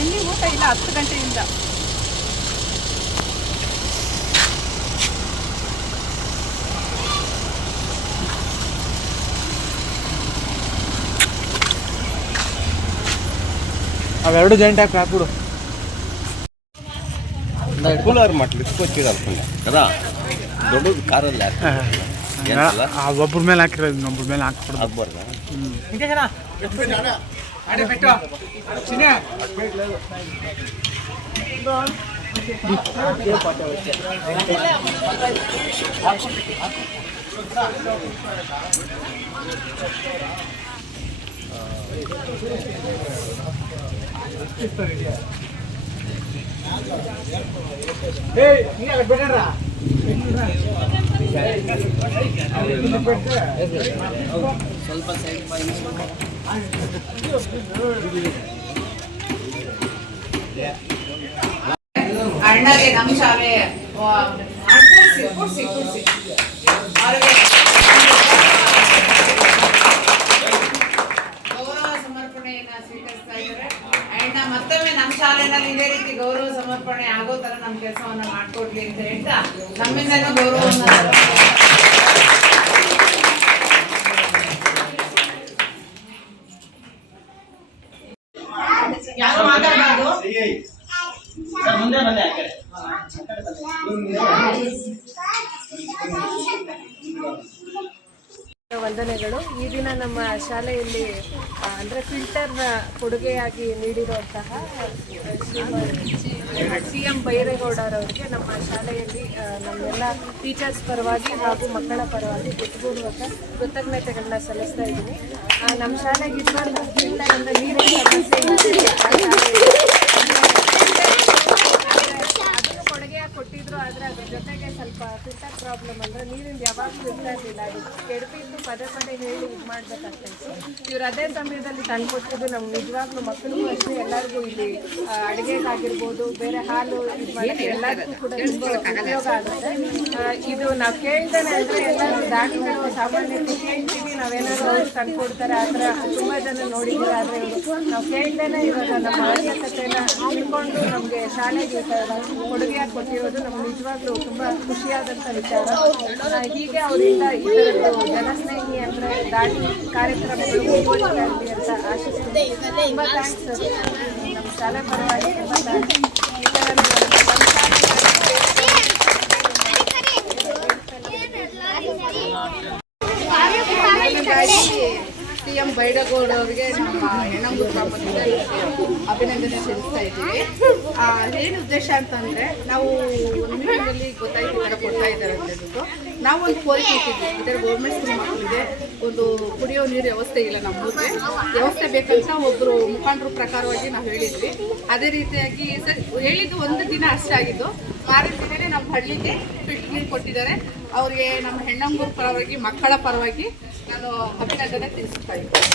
ಇಲ್ಲಿ ಊಟ ಇಲ್ಲ 10 ಗಂಟೆಯಿಂದ. ಅವೆರಡು ಜಾಯಿಂಟ್ ಹಾಕಿ ಹಾಕ್ಬಿಡು. ಕೂಲರ್ ಮಾಡ್ಲಿಕ್ಕೆ కదా ದೊಡ್ಡದು ಕಾರಲ್ಲಿ ಒಬ್ಬರ ಮೇಲೆ ಹಾಕಿರೋದು ಇನ್ನೊಬ್ಬರ ಮೇಲೆ ಹಾಕ್ಬಿಡೋದು. ಆಗ್ಬಾರ್ದ? ಸ್ವಲ್ಪ ಸೈಡ್ ಅಣ್ಣಗೆ ನಮ್ಮ ಶಾಲೆ ಕೂರ್ಸಿ ಗೌರವ ಸಮರ್ಪಣೆಯನ್ನ ಸ್ವೀಕರಿಸ್ತಾ ಇದ್ದಾರೆ. ಅಣ್ಣ ಮತ್ತೊಮ್ಮೆ ನಮ್ಮ ಶಾಲೆನಲ್ಲಿ ಇದೇ ರೀತಿ ಗೌರವ ಸಮರ್ಪಣೆ ಆಗೋ ತರ ನಮ್ಮ ಕೆಲಸವನ್ನ ಮಾಡ್ಕೊಡ್ಲಿ ಅಂತ ಹೇಳ್ತಾ ನಮ್ಮಿಂದನೂ ಗೌರವವನ್ನ ಯಾರು ಮಾತಾಡಬಾರ್ದು. ಮುಂದೆ ಬಂದೆ ವಂದನೆಗಳು. ಈ ದಿನ ನಮ್ಮ ಶಾಲೆಯಲ್ಲಿ ಅಂದರೆ ಫಿಲ್ಟರ್ನ ಕೊಡುಗೆಯಾಗಿ ನೀಡಿರುವಂತಹ CM ಬೈರೇಗೌಡರವರಿಗೆ ನಮ್ಮ ಶಾಲೆಯಲ್ಲಿ ನಮ್ಮೆಲ್ಲ ಟೀಚರ್ಸ್ ಪರವಾಗಿ ಹಾಗೂ ಮಕ್ಕಳ ಪರವಾಗಿ ಹೃತ್ಪೂರ್ವಕ ಕೃತಜ್ಞತೆಗಳನ್ನ ಸಲ್ಲಿಸ್ತಾ ಇದ್ದೀನಿ. ನಮ್ಮ ಶಾಲೆಗೆ ಇರುವಂಥ ಫಿಲ್ಟರ್ ಅಂದರೆ ನೀರಿನ ಅದನ್ನು ಕೊಡುಗೆಯಾಗಿ ಕೊಟ್ಟಿದ್ರು. ಆದರೆ ಅದ್ರ ಜೊತೆಗೆ ಸ್ವಲ್ಪ ಫಿಲ್ಟರ್ ಪ್ರಾಬ್ಲಮ್ ಅಂದರೆ ನೀರಿಂದ ಯಾವಾಗಲೂ ಇರ್ತಾ ಇರಲಿಲ್ಲ. ಅದು ಕೆಡತಿದ್ದು ಪದೇ ಹೇಳಿ ಇದು ಮಾಡಬೇಕಾಗ್ತಾಯಿತ್ತು. ಇವ್ರು ಅದೇ ಸಮಯದಲ್ಲಿ ತಂದುಕೊಟ್ಟಿದ್ದು ನಮ್ಗೆ ನಿಜವಾಗ್ಲೂ ಮಕ್ಕಳಿಗೂ ಅಷ್ಟೇ ಎಲ್ಲರಿಗೂ ಇಲ್ಲಿ ಅಡುಗೆಗಾಗಿರ್ಬೋದು, ಬೇರೆ ಹಾಲು ಇದು ಮಾಡೋಕ್ಕೆ ಎಲ್ಲರಿಗೂ ಕೂಡ ತುಂಬ ಉಪಯೋಗ ಆಗುತ್ತೆ. ಇದು ನಾವು ಕೇಳ್ತಾನೆ ಅಂದರೆ ಎಲ್ಲರೂ ದಾನಿಗಳು ಸಾಮಾನ್ಯವಾಗಿ ಕೇಳ್ತೀವಿ, ನಾವೇನಾದ್ರು ಅವ್ರು ತಂದುಕೊಡ್ತಾರೆ. ಆ ಥರ ತುಂಬ ಜನ ನೋಡಿದ್ದೀವಿ. ಆದರೆ ನಾವು ಕೇಳ್ತಾನೆ ಇವಾಗ ನಮ್ಮ ಅವಶ್ಯಕತೆಯನ್ನು ತಿಳ್ಕೊಂಡು ನಮಗೆ ಶಾಲೆಗೆ ಕೊಡುಗೆಯಾಗಿ ಕೊಟ್ಟಿರೋದು ನಮ್ಗೆ ನಿಜವಾಗ್ಲೂ ತುಂಬ ಖುಷಿಯಾದಂಥ ವಿಚಾರ. ಹೀಗೆ ಅವರಿಂದ ಈ ಥರದ್ದು ಜನಸ್ನೇಹಿ ಅಂದರೆ ದಾಳಿ ಕಾರ್ಯಕ್ರಮಗಳು ಮುಂದುವರಿಯಲಿ ಅಂತ ಆಶಿಸ್ತೀನಿ. ತುಂಬ ಥ್ಯಾಂಕ್ಸ್ ನಮ್ಮ ಶಾಲೆ ಪರವಾಗಿ. ತುಂಬ ಥ್ಯಾಂಕ್ಸ್. ಈ ಥರ CM ಬೈರೇಗೌಡ ಅವರಿಗೆ ನಮ್ಮ ಹೆಣ್ಣಂಗೂರು ಗ್ರಾಮದಿಂದ ಅಭಿನಂದನೆ ಸಲ್ಲಿಸ್ತಾ ಇದ್ದೀವಿ. ಏನು ಉದ್ದೇಶ ಅಂತಂದರೆ ನಾವು ಒಂದು ಮೀಟಿಂಗಲ್ಲಿ ಗೊತ್ತಾಯ್ತು ಈ ಥರ ಕೊಡ್ತಾ ಇದ್ದಾರೆ ಅಂತ ಹೇಳ್ಬಿಟ್ಟು ನಾವು ಒಂದು ಕೋರಿಕೆ ಇಟ್ಟಿದ್ವಿ. ಇದರ ಗೌರ್ಮೆಂಟ್ ಸ್ಕೂಲ್ ಮಕ್ಕಳಿಗೆ ಒಂದು ಕುಡಿಯೋ ನೀರು ವ್ಯವಸ್ಥೆ ಇಲ್ಲ, ನಮ್ಮೂರಿಗೆ ವ್ಯವಸ್ಥೆ ಬೇಕಂತ ಒಬ್ಬರು ಮುಖಂಡರು ಪ್ರಕಾರವಾಗಿ ನಾವು ಹೇಳಿದ್ವಿ. ಅದೇ ರೀತಿಯಾಗಿ ಸರ್ ಹೇಳಿದ್ದು ಒಂದು ದಿನ ಅಷ್ಟೇ ಆಗಿದ್ದು, ಮಾರನೇ ದಿನವೇ ನಮ್ಮ ಹಳ್ಳಿಗೆ ಫಿಲ್ಟರ್ ನೀರು ಕೊಟ್ಟಿದ್ದಾರೆ. ಅವರಿಗೆ ನಮ್ಮ ಹೆಣ್ಣಂಗೂರು ಪರವಾಗಿ ಮಕ್ಕಳ ಪರವಾಗಿ ನಾನು ಅಭಿನಂದನೆ ತಿಳಿಸ್ತಾ ಇದ್ದೀನಿ.